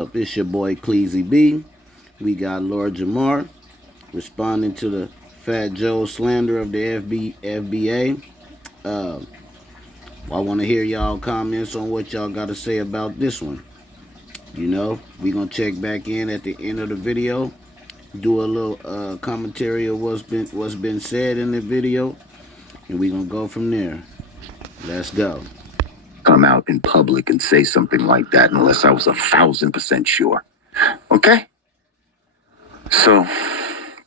It's your boy Cleasy B. We got Lord JAMAR responding to the Fat Joe slander of the FBA. Uh, I want to hear y'all comments on what y'all got to say about this one. We gonna check back in at the end of the video, do a little commentary of what's been said in the video, and we gonna go from there. Let's go. Come out in public and say something like that unless I was 1,000% sure. Okay? So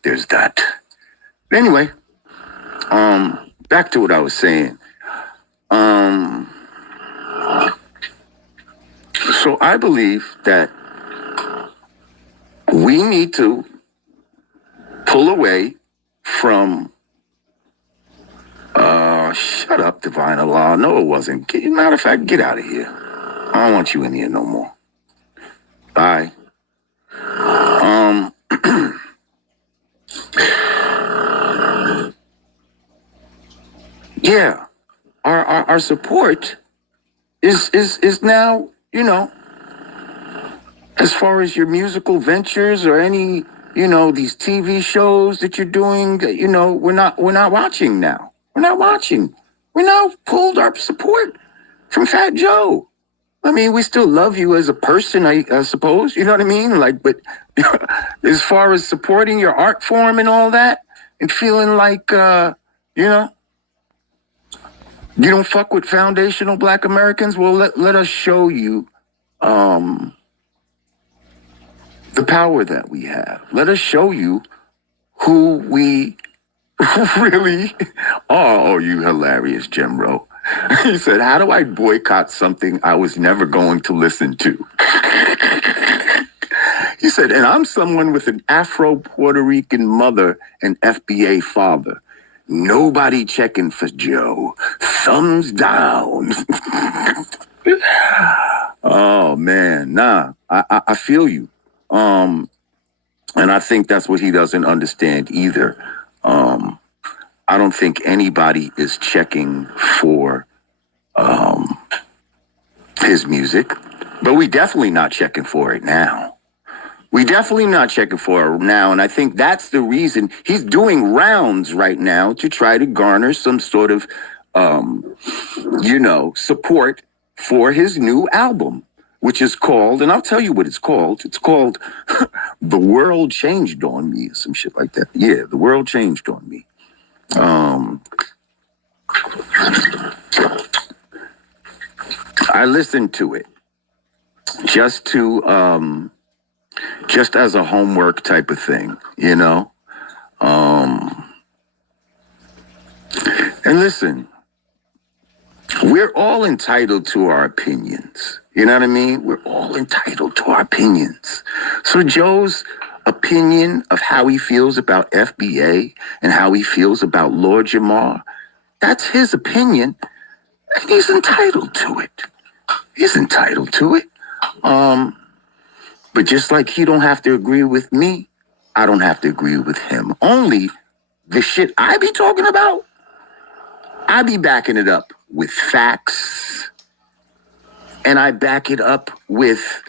there's that. Anyway, back to what I was saying. So I believe that we need to pull away from shut up, Divine Allah. No, it wasn't. Matter of fact, get out of here. I don't want you in here no more. Bye. Yeah. Our support is now, as far as your musical ventures or any, these TV shows that you're doing, we're not watching now. We're not watching. We now pulled our support from Fat Joe. I mean, we still love you as a person, I suppose. You know what I mean? But as far as supporting your art form and all that, and feeling like, you don't fuck with foundational Black Americans, well, let us show you the power that we have. Let us show you who we really are. Oh, you hilarious, Jimro. He said, how do I boycott something I was never going to listen to? He said, and I'm someone with an Afro-Puerto Rican mother and FBA father. Nobody checking for Joe. Thumbs down. Oh, man. Nah, I feel you. And I think that's what he doesn't understand either. I don't think anybody is checking for his music, but we definitely not checking for it now. We definitely not checking for it now, and I think that's the reason he's doing rounds right now to try to garner some sort of, support for his new album, which is called, and I'll tell you what it's called. It's called The World Changed on Me, or some shit like that. Yeah, The World Changed on Me. I listened to it just as a homework type of thing, And listen, we're all entitled to our opinions. You know what I mean? We're all entitled to our opinions. So Joe's opinion of how he feels about FBA and how he feels about Lord Jamar, that's his opinion, and he's entitled to it. He's entitled to it. But just like he don't have to agree with me, I don't have to agree with him. Only the shit I be talking about, I be backing it up with facts, and I back it up with,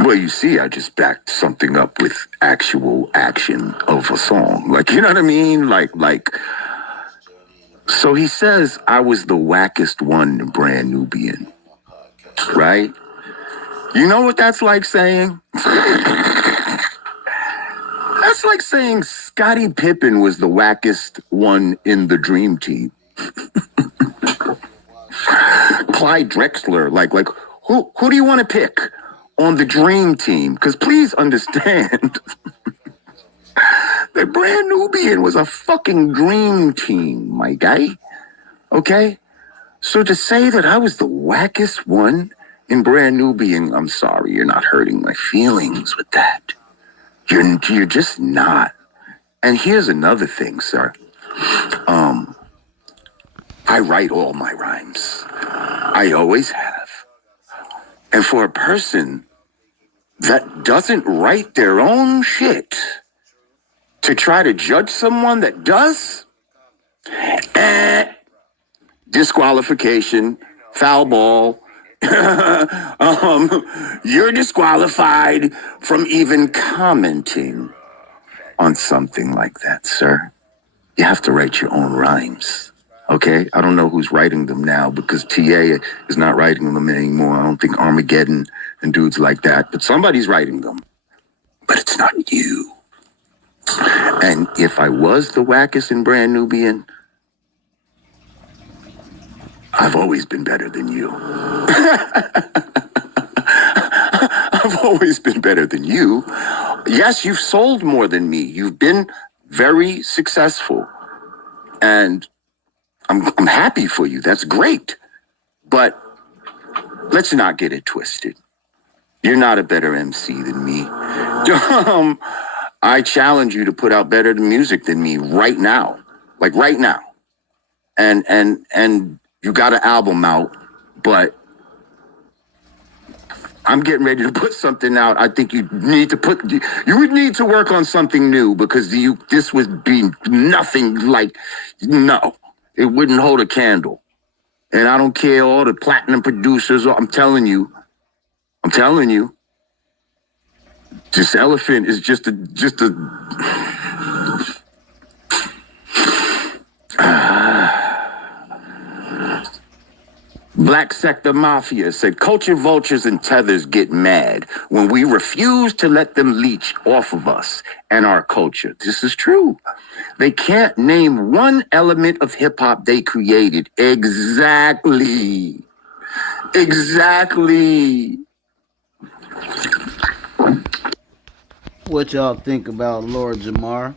well, you see, I just backed something up with actual action of a song. Like, you know what I mean? Like, so he says I was the wackest one in Brand Nubian, right? You know what that's like saying? That's like saying Scottie Pippen was the wackest one in the Dream Team. Clyde Drexler, like who do you want to pick on the Dream Team? Because please understand that Brand Nubian was a fucking dream team, my guy. Okay? So to say that I was the wackest one in Brand Nubian, I'm sorry, you're not hurting my feelings with that. You're just not. And here's another thing, sir. I write all my rhymes. I always have. And for a person that doesn't write their own shit to try to judge someone that does, disqualification, foul ball, You're disqualified from even commenting on something like that, sir. You have to write your own rhymes. Okay? I don't know who's writing them now because TA is not writing them anymore. I don't think Armageddon and dudes like that, but somebody's writing them. But it's not you. And if I was the wackest and brand Nubian, I've always been better than you. I've always been better than you. Yes, you've sold more than me. You've been very successful. And I'm happy for you. That's great. But let's not get it twisted. You're not a better MC than me. I challenge you to put out better music than me right now. Like right now. And you got an album out, but I'm getting ready to put something out. I think you would need to work on something new because this would be nothing like, no, it wouldn't hold a candle. And I don't care all the platinum producers. I'm telling you, this elephant is just a Black Sector Mafia said culture vultures and tethers get mad when we refuse to let them leech off of us and our culture. This is true. They can't name one element of hip hop they created. Exactly. What y'all think about Lord Jamar?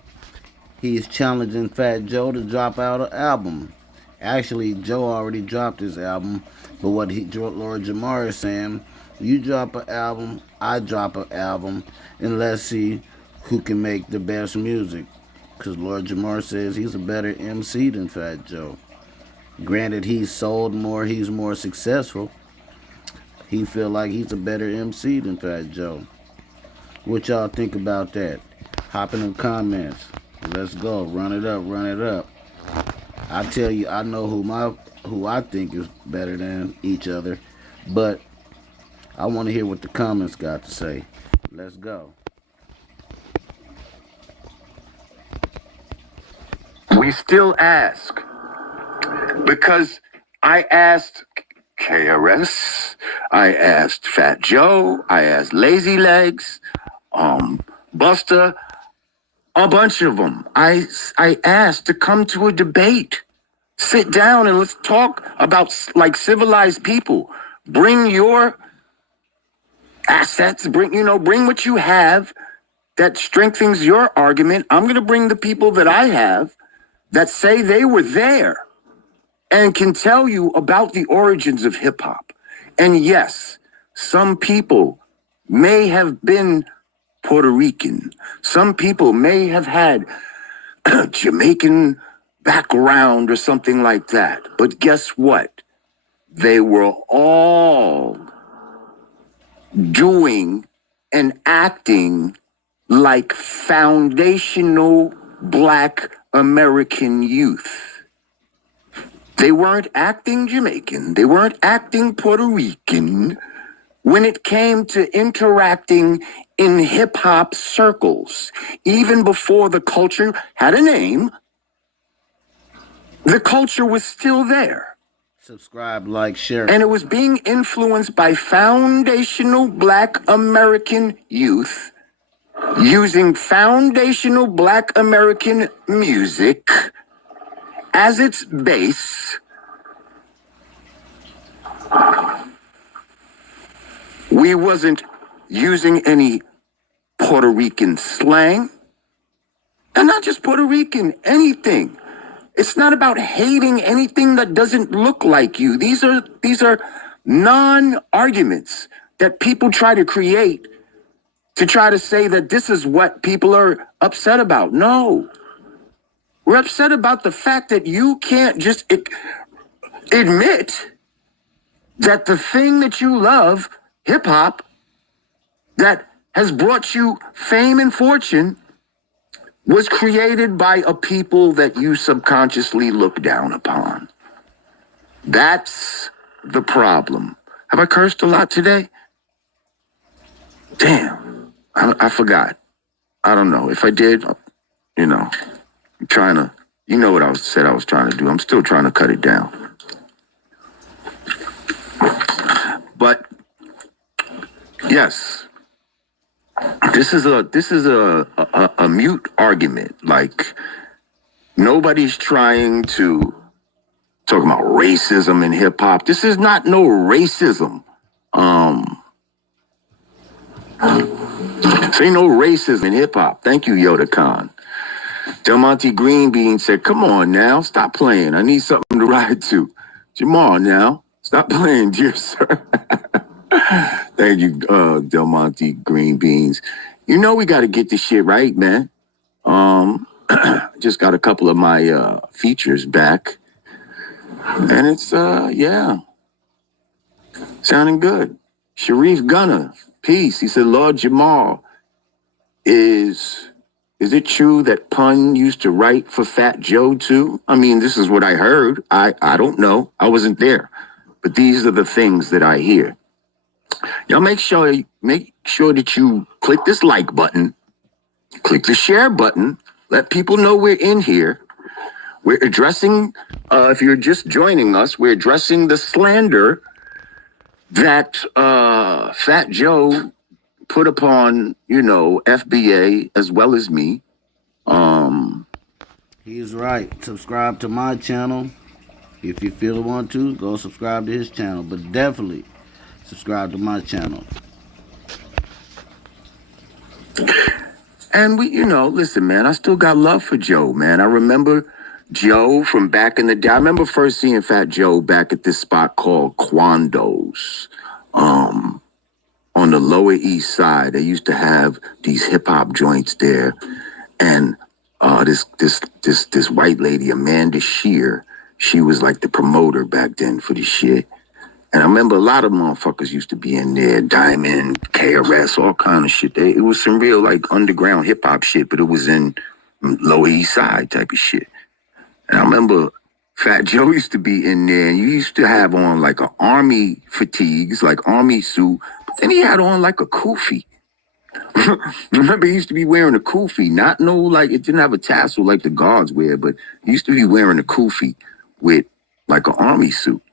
He's challenging Fat Joe to drop out an album. Actually, Joe already dropped his album, but what Lord Jamar is saying, you drop an album, I drop an album, and let's see who can make the best music. Because Lord Jamar says he's a better MC than Fat Joe. Granted, he's sold more, he's more successful. He feel like he's a better MC than Fat Joe. What y'all think about that? Hop in the comments. Let's go. Run it up. I tell you, I know who I think is better than each other, but I want to hear what the comments got to say. Let's go. We still ask because I asked KRS, I asked Fat Joe, I asked Lazy Legs, Buster, a bunch of them. I asked to come to a debate. Sit down and let's talk about like civilized people. Bring your assets, bring what you have that strengthens your argument. I'm going to bring the people that I have that say they were there and can tell you about the origins of hip hop. And yes, some people may have been Puerto Rican. Some people may have had Jamaican background or something like that. But guess what? They were all doing and acting like foundational Black American youth. They weren't acting Jamaican. They weren't acting Puerto Rican when it came to interacting in hip-hop circles. Even before the culture had a name, the culture was still there. Subscribe, like, share. And it was being influenced by foundational Black American youth using foundational Black American music as its base. We wasn't using any Puerto Rican slang. And not just Puerto Rican, anything. It's not about hating anything that doesn't look like you. These are non-arguments that people try to create to try to say that this is what people are upset about. No. We're upset about the fact that you can't just admit that the thing that you love, hip-hop, that has brought you fame and fortune, was created by a people that you subconsciously look down upon. That's the problem. Have I cursed a lot today? Damn, I forgot. I don't know. If I did, I'm trying to, what said I was trying to do. I'm still trying to cut it down. But yes, this is a mute argument. Like, nobody's trying to talk about racism in hip hop. This is not no racism. This ain't no racism in hip hop. Thank you, Yoda Khan. Del Monte Green Bean said, "Come on now, stop playing. I need something to ride to." JAMAR, now stop playing, dear sir. Thank you, Del Monte Green Beans. We got to get this shit right, man. Just got a couple of my features back, and it's sounding good. Sharif Gunner, peace. He said, "Lord Jamal, is it true that Pun used to write for Fat Joe too? I mean, this is what I heard. I don't know. I wasn't there, but these are the things that I hear." Y'all make sure that you click this like button, click the share button, let people know we're in here. We're addressing, if you're just joining us, we're addressing the slander that Fat Joe put upon, FBA as well as me. He's right. Subscribe to my channel. If you feel want to, go subscribe to his channel. But definitely subscribe to my channel. And listen, man, I still got love for Joe, man. I remember Joe from back in the day. I remember first seeing Fat Joe back at this spot called Quando's. On the Lower East Side. They used to have these hip hop joints there. And this white lady, Amanda Shear, she was like the promoter back then for the shit. And I remember a lot of motherfuckers used to be in there, Diamond, KRS, all kind of shit. It was some real like underground hip hop shit, but it was in Lower East Side type of shit. And I remember Fat Joe used to be in there, and you used to have on like an army fatigues, like army suit, but then he had on like a kufi. Remember, he used to be wearing a kufi, not no like it didn't have a tassel like the guards wear, but he used to be wearing a kufi with like an army suit.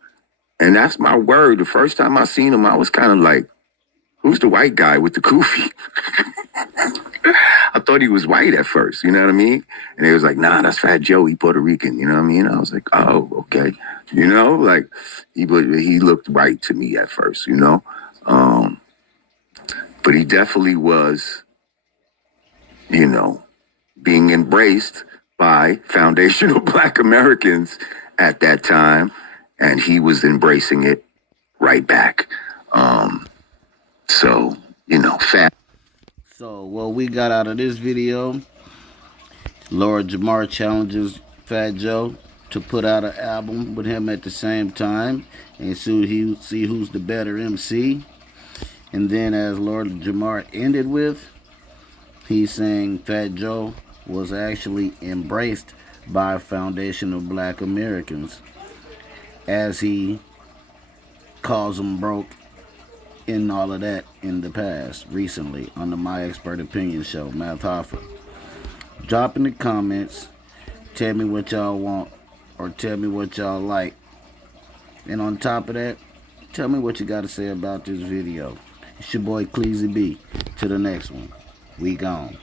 And that's my word. The first time I seen him, I was kind of like, "Who's the white guy with the kufi?" I thought he was white at first, you know what I mean? And they was like, "Nah, that's Fat Joe. He Puerto Rican," you know what I mean? I was like, "Oh, okay." Like he looked white to me at first, but he definitely was, being embraced by foundational Black Americans at that time, and he was embracing it right back. Fat. So what we got out of this video, Lord Jamar challenges Fat Joe to put out an album with him at the same time and see who's the better MC. And then as Lord Jamar ended with, he's saying Fat Joe was actually embraced by foundational Black Americans as he calls them broke and all of that in the past, recently, on the My Expert Opinion show, Math Hoffer. Drop in the comments, tell me what y'all want, or tell me what y'all like. And on top of that, tell me what you got to say about this video. It's your boy Cleezy B. To the next one. We gone.